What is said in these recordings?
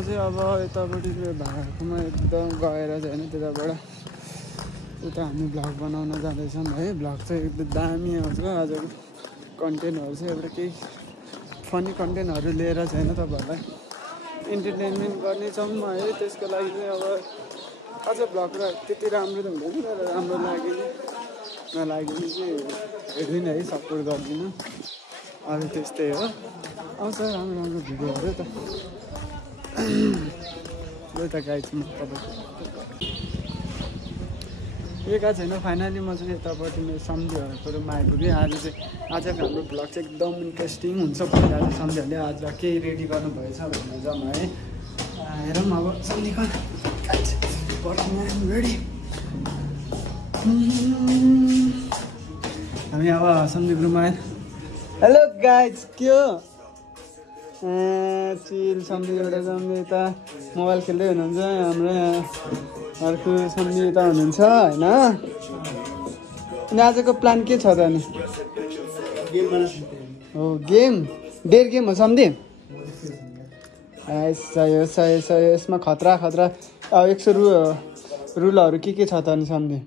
चाहिँ अब यतापट्टि भाडाकोमा एकदम गएर चाहिँ होइन त्यताबाट उता हामी भ्लग बनाउन जाँदैछौँ है। भ्लग चाहिँ एकदम दामी आउँछ आजको कन्टेन्टहरू चाहिँ एउटा केही फनी कन्टेन्टहरू लिएर चाहिँ होइन तपाईँहरूलाई इन्टरटेनमेन्ट गर्नेछौँ है। त्यसको लागि चाहिँ अब अझ भ्लग र त्यति राम्रो त हुँदैन तर राम्रो लाग्यो नलाग्यो भने चाहिँ हेर्दिनँ है, सपोर्ट गर्दिनँ। अरू त्यस्तै हो, आउँछ राम्रो राम्रो भिडियोहरू त। यो त गाइड म तपाईँको एका छैन। फाइनली म चाहिँ यतापट्टि मेरो सम्झीहरूकोमा आइपुगेँ। आज चाहिँ आजको हाम्रो भ्लग चाहिँ एकदम इन्ट्रेस्टिङ हुन्छ भनेर आज सम्झीहरूले आज केही रेडी गर्नुभएछ भनेर जाउँ है। हेरौँ अब सम्झीको रेडी। हामी अब सम्झीको रुममा आयो। हेलो गाइज, के हो चिल सम्झी एउटा सम्झी यता मोबाइल खेल्दै हुनुहुन्छ। हाम्रो यहाँ अर्को सम्झी यता हुनुहुन्छ होइन। अनि आजको प्लान के छ त? अनि हो गेम, डेर गेम हो सम्झी। सही सही यसमा खतरा खतरा 100 रुलहरू के छ त अनि सम्झी?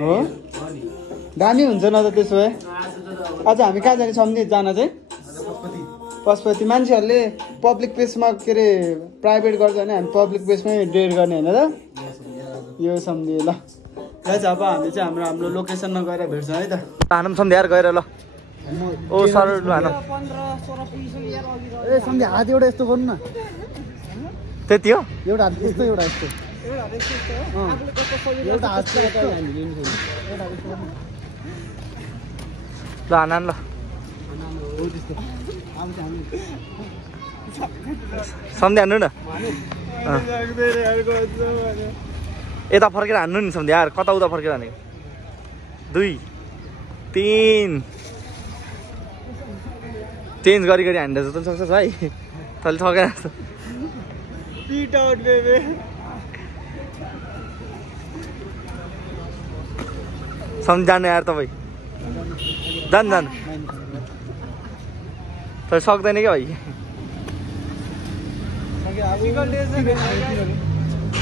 हो दामी हुन्छ न त त्यसो भए। आज हामी कहाँ जाने सम्झी जान चाहिँ? पशुपति। मान्छेहरूले पब्लिक प्लेसमा के अरे प्राइभेट गर्छ भने हामी पब्लिक प्लेसमै डेट गर्ने होइन त? यो सम्झे ल गाइस। अब हामी चाहिँ हाम्रो लोकेसनमा गएर भेट्छ है त। हानौँ सम्झे यार गएर ल। ओ सर हानौँ। ए सम्झे हात एउटा यस्तो गर्नु न। त्यति हो? एउटा हात यस्तो एउटा यस्तो एउटा हात ल हान ल। सम्झे हान्नु न। यता फर्केर हान्नु नि सम्झे यार। कता उता फर्केर हानेको? 2 3 चेन्ज गरी हान्दा जस्तो सक्छ है। तैँले सकेर पिट आउट बेबी। सम्झानु यार तपाईँ। जानु तर सक्दैन क्या भाइ।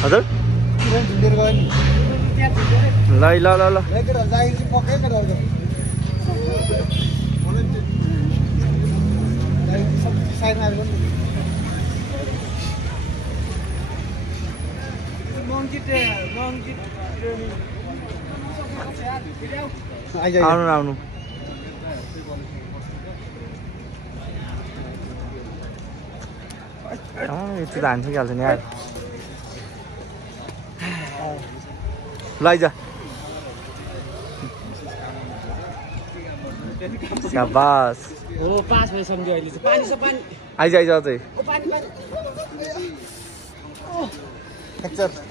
हजुर ल ल ल ल आउनु आउनु। यति त हान्छ कि हाल्छ नि यार। लैजा शाबास हो। पास भए सम्झ्यो अहिले चाहिँ। पानी छ पानी आइज आइज चाहिँ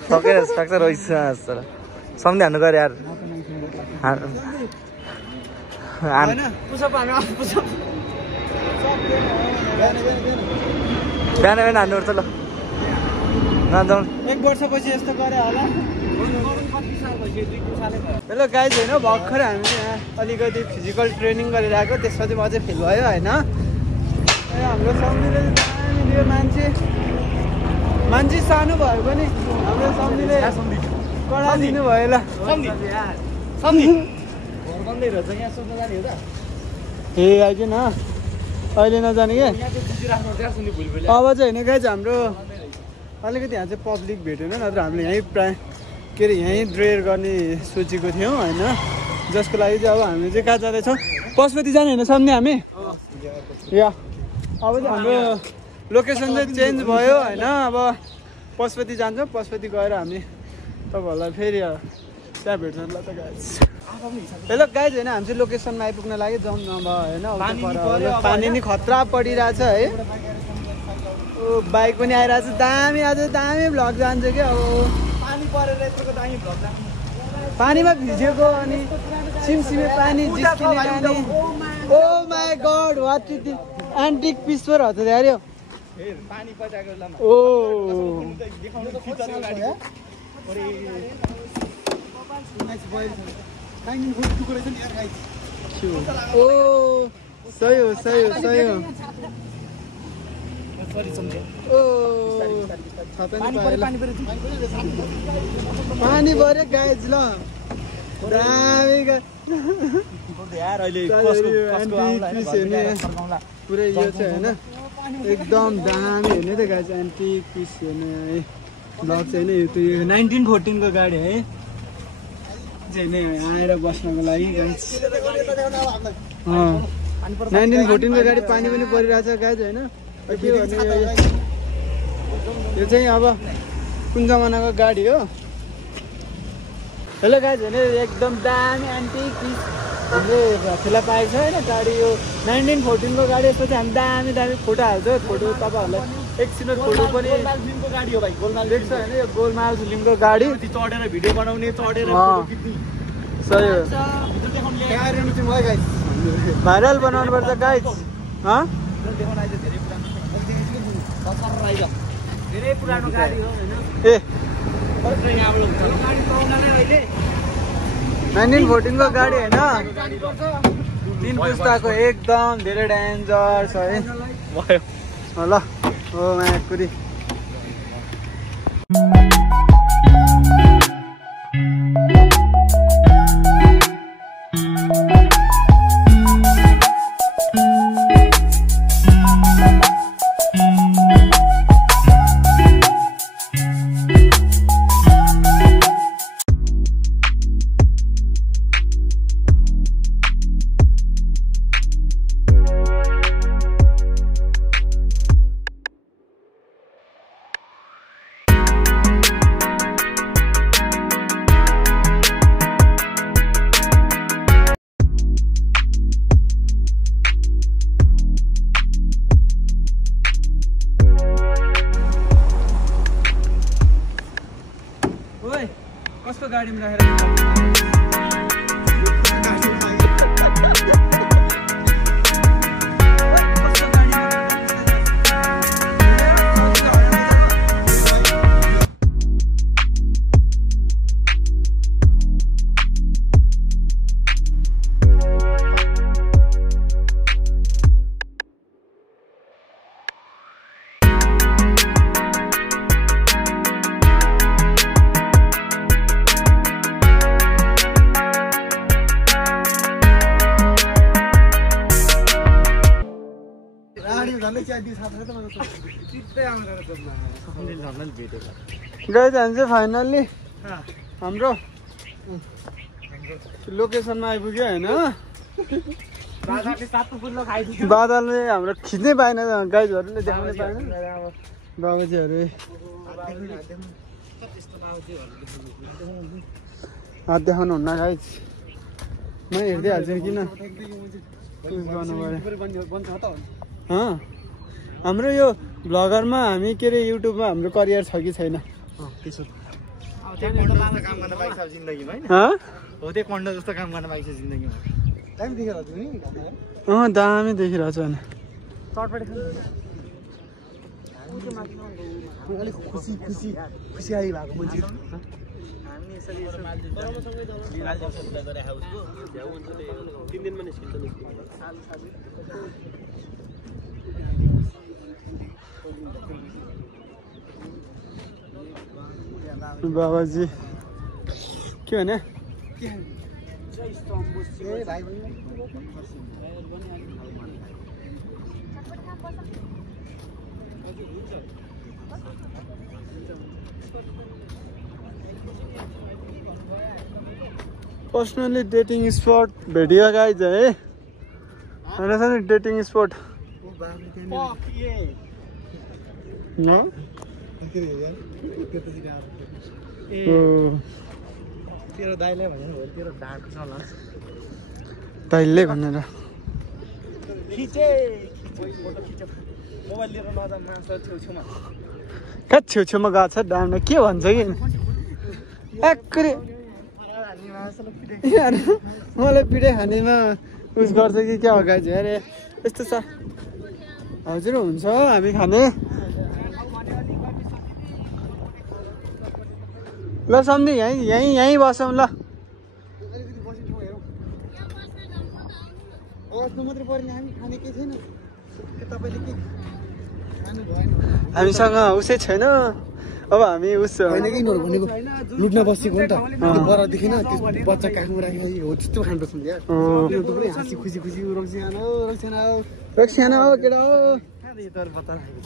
सकेर फ्र्याक्चर होइछ तर सम्झे हान्नु गयो यार। बिहान बिहान हान्नुपर्छ ल। नजाउँ 1 वर्षपछि यस्तो गरे होला। हेलो गाइज होइन, भर्खर हामी यहाँ अलिकति फिजिकल ट्रेनिङ गरेर आएको। त्यसपछि अझै फिल भयो होइन। हाम्रो सम्झीले दामी दियो। मान्छे सानो भयो पनि हाम्रो सम्झीले कडा दिनु भयो ल। ए आइज न, अहिले नजाने क्या। अब चाहिँ होइन गाइज हाम्रो अलिकति यहाँ चाहिँ पब्लिक भेटेन, नत्र हामीले यहीँ प्रायः के अरे यहीँ ड्रेयर गर्ने सोचेको थियौँ होइन। जसको लागि चाहिँ अब हामी चाहिँ कहाँ जाँदैछौँ? पशुपति जाने होइन सम्झे हामी? या अब चाहिँ हाम्रो लोकेसन चाहिँ चेन्ज भयो होइन। अब पशुपति जान्छौँ। पशुपति गएर हामी तपाईँहरूलाई फेरि त्यहाँ भेट्छौँ ल त गाइज। हेलो गाइज होइन, हामी चाहिँ लोकेसनमा आइपुग्न लागि जाउँ न होइन। पानी नि खतरा परिरहेछ है। ओ बाइक पनि आइरहेछ दामी। आज दामी भ्लग जान्छ क्या। अब पानी परेर यत्रोको दामी भ्लग जान्छ। पानीमा भिजेको अनि सिमसिमे पानी जिस्किने पानी। Oh my God what is this antique piece पर हो त यार यो। पानी पचाएको लम्बा। ओ ओ सही हो। ओ पानी पऱ्यो गाइज ल दामी पुरै यो चाहिँ होइन एकदम दामी हेर्ने त गाइज एन्टिक पिस हेर्ने है ब्लग चाहिँ होइन यो 1914 को गाडी है चाहिँ नै आएर बस्नको लागि 1914 को गाडी पानी पनि परिरहेछ गाइज होइन के भन्ने यो चाहिँ अब कुन जमानाको गाडी हो हेलो गाइज होइन एकदम दामी एन्टिक पिस हामीले फेला पाएको छ होइन गाडी यो 1914 को गाडी यसपछि हामी दामी दामी फोटो हाल्छ फोटो तपाईँहरूलाई एकछिन फोटो पनि फिल्मको गाडी हो भाइ गोलमाल देख्छ होइन यो गोलमाल फिल्मको गाडी चढेर भिडियो बनाउने चढेर सही हो भाइरल बनाउनु पर्छ गाइज धेरै पुरानो गाडी हो होइन ए 1914 को गाडी होइन 3 पुस्ताको एकदम धेरै डेन्जर छ है ल हो माकुरी कसको गाडीमा राखेर गाइज हामी चाहिँ फाइनल्ली हाम्रो लोकेसनमा आइपुग्यो होइन बादलले हाम्रो खिच्नै पाएन गाइजहरूले देखाउनै पाएन बाबुजीहरू हात देखाउनु हुन्न गाइज म हेर्दै हाल्छु किन गर्नु पऱ्यो हाम्रो यो भ्लगरमा हामी के अरे युट्युबमा हाम्रो करियर छ कि छैन दामी देखिरहेको छ बाबाजी के भने पर्सनली डेटिङ स्पट भेटियो गाइज है होइन डेटिङ स्पट तेरो दाइले भनेर हो तेरो ढाड चला दाइले भनेर खिचे फोटो खिचे मोबाइल लिएर नजा मान्छे छेउछेउमा कहाँ छेउछेउमा गएको छ डाँडा के भन्छ कि एक्रे मलाई पिटाइ खानेमा उस गर्छ कि क्या हो गाइज अरे यस्तो छ हजुर हुन्छ हामी खाने ल सम्झि यहीँ बसौँ ल मात्रै पर्ने हामी खाने केही छैन तपाईँले के हामीसँग उसै छैन अब हामी उस लुट्न बसेको नि त बरा देखेन त्यो बच्चा काखमा राखेको हो त्यस्तो खानु पर्छ यार पुरै हाँसी खुसी खुसी रक्सियाना हो केटा हो कहाँदेखि तर बच्चा राखेको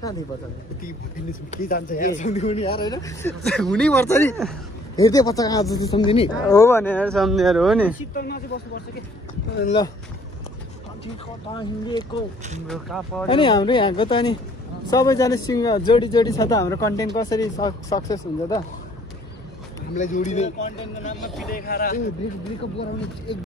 कहाँदेखि बच्चा यति भुटिने के जान्छ यार सम्झिनु नि यार होइन हुनै पर्छ नि हेर्दै बच्चा कहाँ जस्तो सम्झिने हो भने सम्झेर हो नि शीतलमा चाहिँ बस्नुपर्छ के ल अनि हाम्रो यहाँको त अनि सबैजना जोडी जोडी छ त हाम्रो कन्टेन्ट कसरी सक्सेस हुन्छ त हामीलाई जोडिने कन्टेन्टको नाममा पिटाइ खाएर